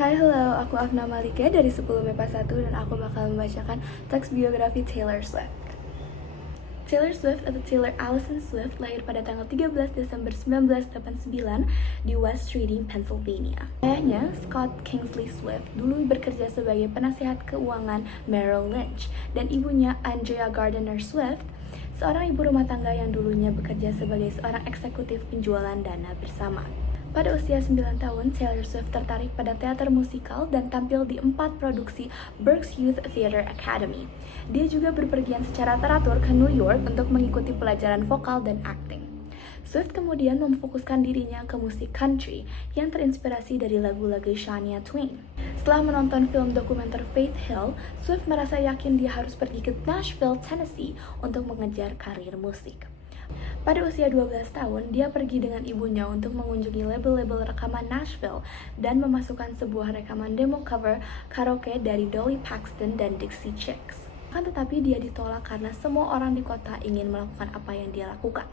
Hai, halo, aku Afna Malika dari 10 MIPA 1 dan aku bakal membacakan teks biografi Taylor Swift. Taylor Swift atau Taylor Allison Swift lahir pada tanggal 13 Desember 1989 di West Reading, Pennsylvania. Ayahnya, Scott Kingsley Swift, dulu bekerja sebagai penasihat keuangan Merrill Lynch, dan ibunya Andrea Gardner Swift, seorang ibu rumah tangga yang dulunya bekerja sebagai seorang eksekutif penjualan dana bersama. Pada usia 9 tahun, Taylor Swift tertarik pada teater musikal dan tampil di 4 produksi Berks Youth Theatre Academy. Dia juga berpergian secara teratur ke New York untuk mengikuti pelajaran vokal dan acting. Swift kemudian memfokuskan dirinya ke musik country yang terinspirasi dari lagu-lagu Shania Twain. Setelah menonton film dokumenter Faith Hill, Swift merasa yakin dia harus pergi ke Nashville, Tennessee untuk mengejar karir musik. Pada usia 12 tahun, dia pergi dengan ibunya untuk mengunjungi label-label rekaman Nashville dan memasukkan sebuah rekaman demo cover karaoke dari Dolly Paxton dan Dixie Chicks. Akan tetapi dia ditolak karena semua orang di kota ingin melakukan apa yang dia lakukan.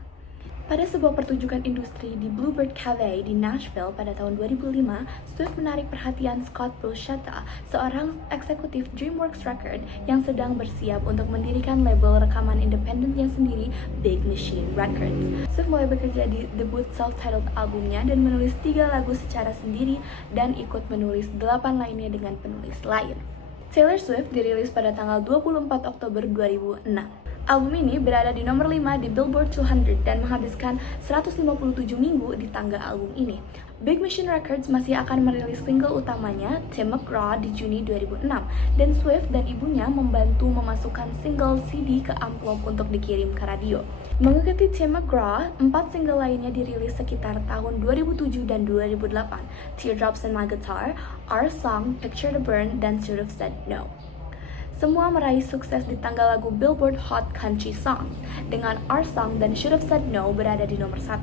Pada sebuah pertunjukan industri di Bluebird Cafe di Nashville pada tahun 2005, Swift menarik perhatian Scott Borchetta, seorang eksekutif DreamWorks Record yang sedang bersiap untuk mendirikan label rekaman independennya sendiri, Big Machine Records. Swift mulai bekerja di debut self-titled albumnya dan menulis 3 lagu secara sendiri dan ikut menulis 8 lainnya dengan penulis lain. Taylor Swift dirilis pada tanggal 24 Oktober 2006. Album ini berada di nomor 5 di Billboard 200 dan menghabiskan 157 minggu di tangga album ini. Big Machine Records masih akan merilis single utamanya, Tim McGraw, di Juni 2006, dan Swift dan ibunya membantu memasukkan single CD ke amplop untuk dikirim ke radio. Mengikuti Tim McGraw, 4 single lainnya dirilis sekitar tahun 2007 dan 2008, Teardrops in My Guitar, Our Song, Picture the Burn, dan Should Have Said No. Semua meraih sukses di tangga lagu Billboard Hot Country Songs, dengan Our Song dan Should Have Said No berada di nomor 1.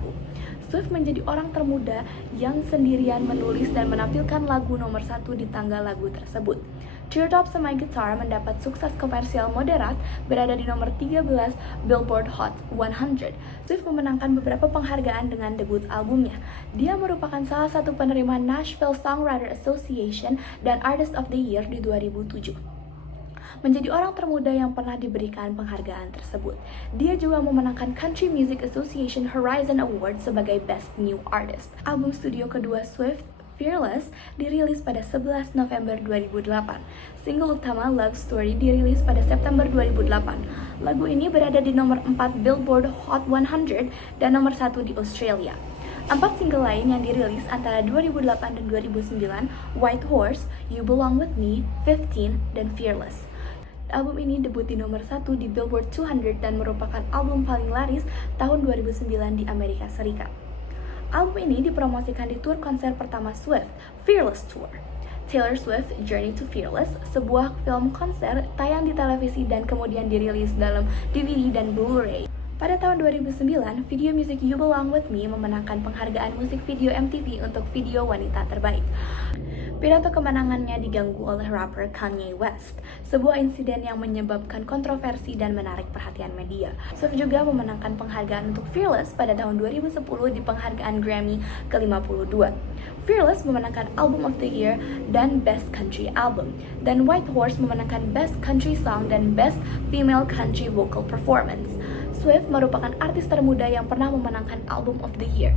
Swift menjadi orang termuda yang sendirian menulis dan menampilkan lagu nomor 1 di tangga lagu tersebut. Teardrops on My Guitar mendapat sukses komersial moderat, berada di nomor 13 Billboard Hot 100. Swift memenangkan beberapa penghargaan dengan debut albumnya. Dia merupakan salah satu penerima Nashville Songwriter Association dan Artist of the Year di 2007. Menjadi orang termuda yang pernah diberikan penghargaan tersebut. Dia juga memenangkan Country Music Association Horizon Award sebagai Best New Artist. Album studio kedua Swift, Fearless, dirilis pada 11 November 2008. Single utama Love Story dirilis pada September 2008. Lagu ini berada di nomor 4 Billboard Hot 100 dan nomor 1 di Australia. 4 single lain yang dirilis antara 2008 dan 2009, White Horse, You Belong With Me, 15, dan Fearless. Album ini debut di nomor 1 di Billboard 200 dan merupakan album paling laris tahun 2009 di Amerika Serikat. Album ini dipromosikan di tur konser pertama Swift, Fearless Tour. Taylor Swift Journey to Fearless, sebuah film konser tayang di televisi dan kemudian dirilis dalam DVD dan Blu-ray. Pada tahun 2009, video musik You Belong With Me memenangkan penghargaan musik video MTV untuk video wanita terbaik. Pidato kemenangannya diganggu oleh rapper Kanye West, sebuah insiden yang menyebabkan kontroversi dan menarik perhatian media. Swift juga memenangkan penghargaan untuk Fearless pada tahun 2010 di penghargaan Grammy ke-52. Fearless memenangkan Album of the Year dan Best Country Album, dan White Horse memenangkan Best Country Song dan Best Female Country Vocal Performance. Swift merupakan artis termuda yang pernah memenangkan Album of the Year.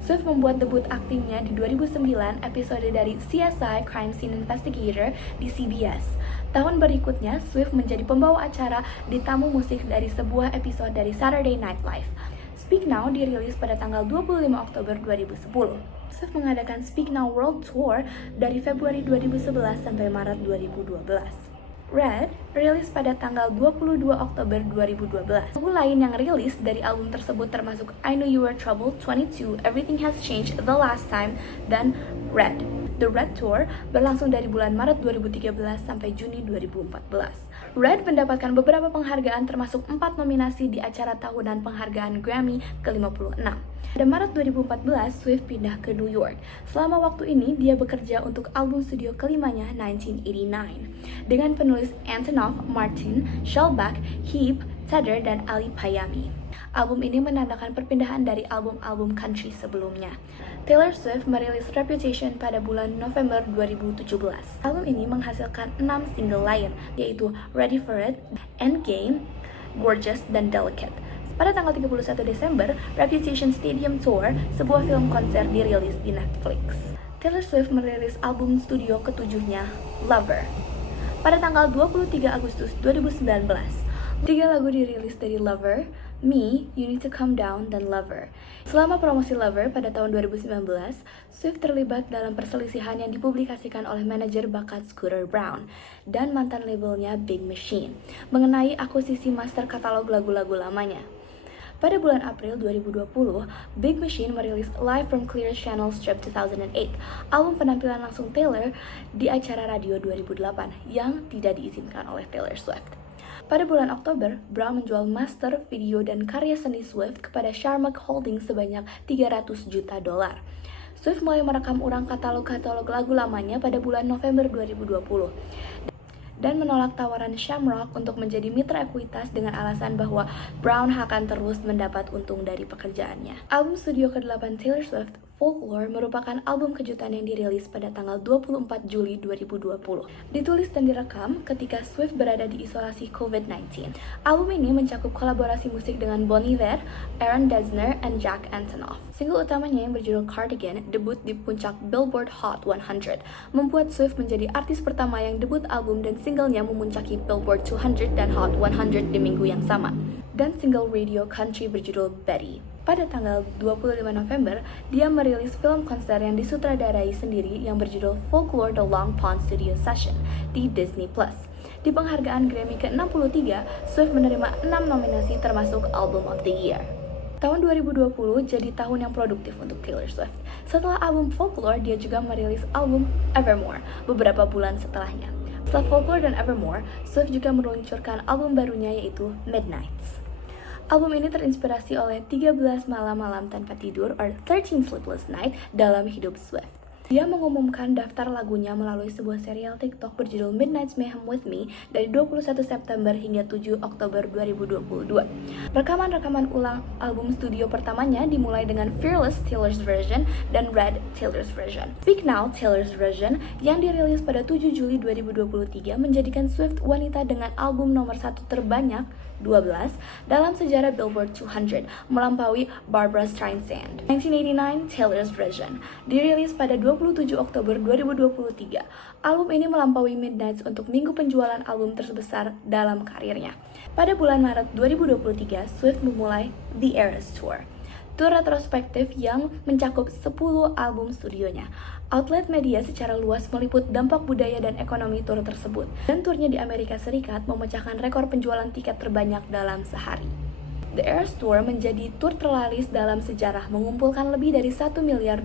Swift membuat debut aktingnya di 2009 episode dari CSI Crime Scene Investigator di CBS. Tahun berikutnya, Swift menjadi pembawa acara di tamu musik dari sebuah episode dari Saturday Night Live. Speak Now dirilis pada tanggal 25 Oktober 2010. Swift mengadakan Speak Now World Tour dari Februari 2011 sampai Maret 2012. Red rilis pada tanggal 22 Oktober 2012. Lagu lain yang rilis dari album tersebut termasuk I Know You Were Trouble, 22, Everything Has Changed, The Last Time, dan Red. The Red Tour berlangsung dari bulan Maret 2013 sampai Juni 2014. Red mendapatkan beberapa penghargaan termasuk 4 nominasi di acara tahunan penghargaan Grammy ke-56. Pada Maret 2014, Swift pindah ke New York. Selama waktu ini, dia bekerja untuk album studio kelimanya, 1989, dengan penulis Antonoff, Martin, Shellback, Heap, Tedder, dan Ali Payami. Album ini menandakan perpindahan dari album-album country sebelumnya. Taylor Swift merilis Reputation pada bulan November 2017. Album ini menghasilkan 6 single lain, yaitu Ready for It, Endgame, Gorgeous, dan Delicate. Pada tanggal 31 Desember, Reputation Stadium Tour, sebuah film konser dirilis di Netflix. Taylor Swift merilis album studio ketujuhnya, Lover, pada tanggal 23 Agustus 2019. 3 lagu dirilis dari Lover, Me, You Need to Calm Down, dan Lover. Selama promosi Lover pada tahun 2019, Swift terlibat dalam perselisihan yang dipublikasikan oleh manajer bakat Scooter Braun dan mantan labelnya Big Machine mengenai akuisisi master katalog lagu-lagu lamanya. Pada bulan April 2020, Big Machine merilis Live from Clear Channel Strip 2008, album penampilan langsung Taylor di acara radio 2008 yang tidak diizinkan oleh Taylor Swift. Pada bulan Oktober, Braun menjual master, video, dan karya seni Swift kepada Sharmak Holdings sebanyak $300 juta. Swift mulai merekam ulang katalog-katalog lagu lamanya pada bulan November 2020 dan menolak tawaran Shamrock untuk menjadi mitra ekuitas dengan alasan bahwa Braun akan terus mendapat untung dari pekerjaannya. Album studio ke-8 Taylor Swift, Folklore, merupakan album kejutan yang dirilis pada tanggal 24 Juli 2020. Ditulis dan direkam ketika Swift berada di isolasi COVID-19. Album ini mencakup kolaborasi musik dengan Bon Iver, Aaron Dessner, dan Jack Antonoff. Single utamanya yang berjudul Cardigan debut di puncak Billboard Hot 100, membuat Swift menjadi artis pertama yang debut album dan singlenya memuncaki Billboard 200 dan Hot 100 di minggu yang sama. Dan single radio country berjudul Betty. Pada tanggal 25 November, dia merilis film konser yang disutradarai sendiri yang berjudul Folklore The Long Pond Studio Session di Disney+. Di penghargaan Grammy ke-63, Swift menerima 6 nominasi termasuk Album of the Year. Tahun 2020 jadi tahun yang produktif untuk Taylor Swift. Setelah album Folklore, dia juga merilis album Evermore beberapa bulan setelahnya. Setelah Folklore dan Evermore, Swift juga meluncurkan album barunya yaitu Midnights. Album ini terinspirasi oleh 13 malam-malam tanpa tidur or 13 Sleepless Nights dalam hidup Swift. Dia mengumumkan daftar lagunya melalui sebuah serial TikTok berjudul Midnight's Mayhem With Me dari 21 September hingga 7 Oktober 2022. Rekaman-rekaman ulang album studio pertamanya dimulai dengan Fearless Taylor's Version dan Red Taylor's Version. Speak Now Taylor's Version yang dirilis pada 7 Juli 2023 menjadikan Swift wanita dengan album nomor 1 terbanyak 12 dalam sejarah Billboard 200, melampaui Barbra Streisand. 1989 Taylor's Version dirilis pada 27 Oktober 2023. Album ini melampaui Midnights untuk minggu penjualan album terbesar dalam karirnya. Pada bulan Maret 2023, Swift memulai The Eras Tour, tur retrospektif yang mencakup 10 album studionya. Outlet media secara luas meliput dampak budaya dan ekonomi tur tersebut, dan turnya di Amerika Serikat memecahkan rekor penjualan tiket terbanyak dalam sehari. The Eras Tour menjadi tur terlaris dalam sejarah, mengumpulkan lebih dari $1 miliar,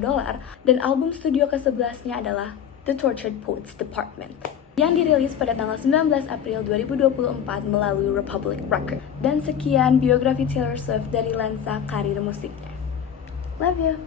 dan album studio ke-11-nya adalah The Tortured Poets Department, yang dirilis pada tanggal 19 April 2024 melalui Republic Records. Dan sekian biografi Taylor Swift dari lensa karir musiknya. Love you!